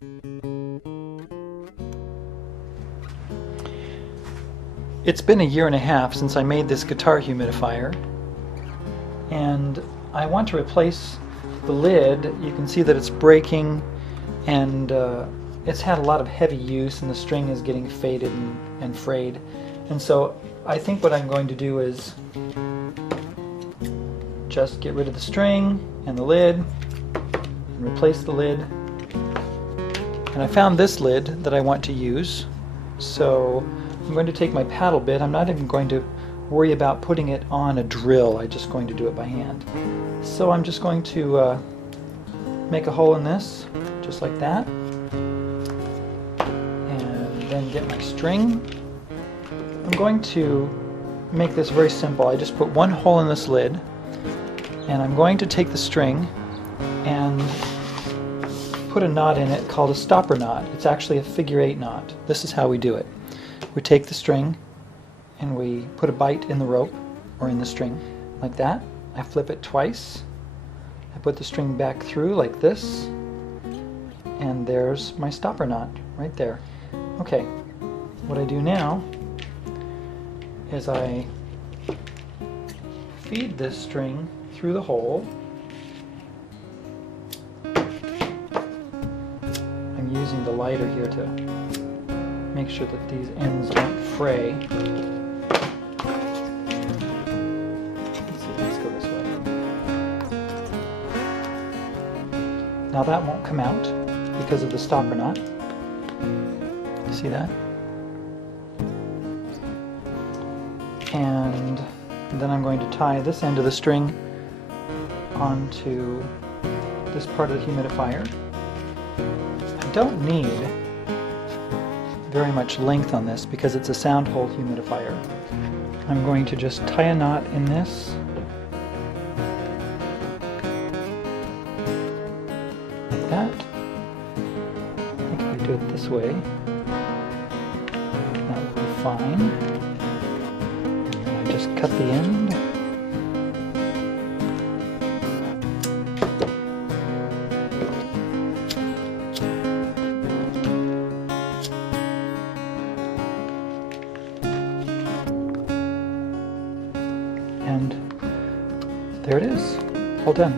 It's been a year and a half since I made this guitar humidifier, and I want to replace the lid. You can see that it's breaking, and it's had a lot of heavy use, and the string is getting faded and frayed. And so I think what I'm going to do is just get rid of the string and the lid and replace the lid. And I found this lid that I want to use, so I'm going to take my paddle bit. I'm not even going to worry about putting it on a drill. I'm just going to do it by hand. So I'm just going to make a hole in this, just like that, and then get my string. I'm going to make this very simple. I just put one hole in this lid, and I'm going to take the string and put a knot in it called a stopper knot. It's actually a figure-8 knot. This is how we do it. We take the string and we put a bite in the rope or in the string like that. I flip it twice. I put the string back through like this, and there's my stopper knot right there. Okay, what I do now is I feed this string through the hole. I'm using the lighter here to make sure that these ends don't fray. Let's go this way. Now that won't come out because of the stopper knot. You see that? And then I'm going to tie this end of the string onto this part of the humidifier. I don't need very much length on this because it's a sound hole humidifier. I'm going to just tie a knot in this like that. I think if I do it this way, that will be fine. And I just cut the end. And there it is, all done.